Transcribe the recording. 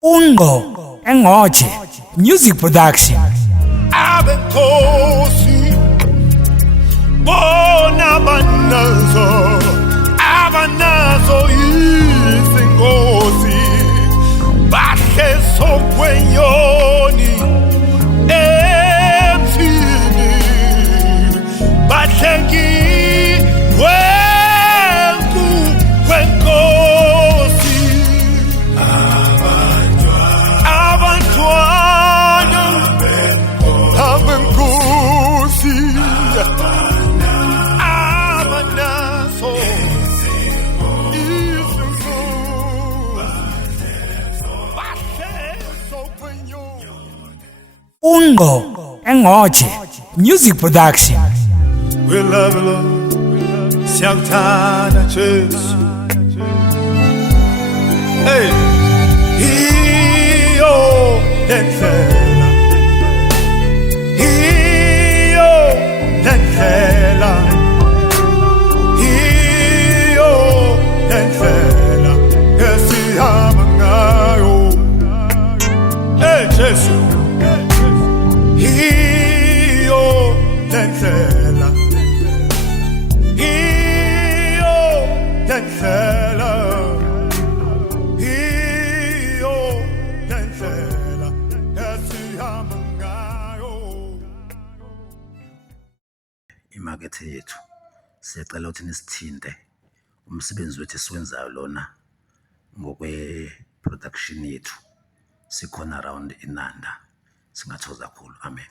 Ungo Engoje Music Production. Abenkosi bona abanazo izingozi bahle sokwenyoni emthini bahle kwenkosi abantwana abenkosi abanazo izingozi bahle sokwenyoni. Ungo Engoje Music Production. We love you, Lord. Siyakuthanda Jesu. Hey, iyo lendlela, iyo lendlela, iyo lendlela esihamba ngayo. Hey Jesu, iyo lendlela. Imakethe yethu siyacela ukuthi nisithinte umsebenzi wethu esiwenzayo lona ngokwe-production yethu sikhona around inanda singathokoza kakhulu. Amen.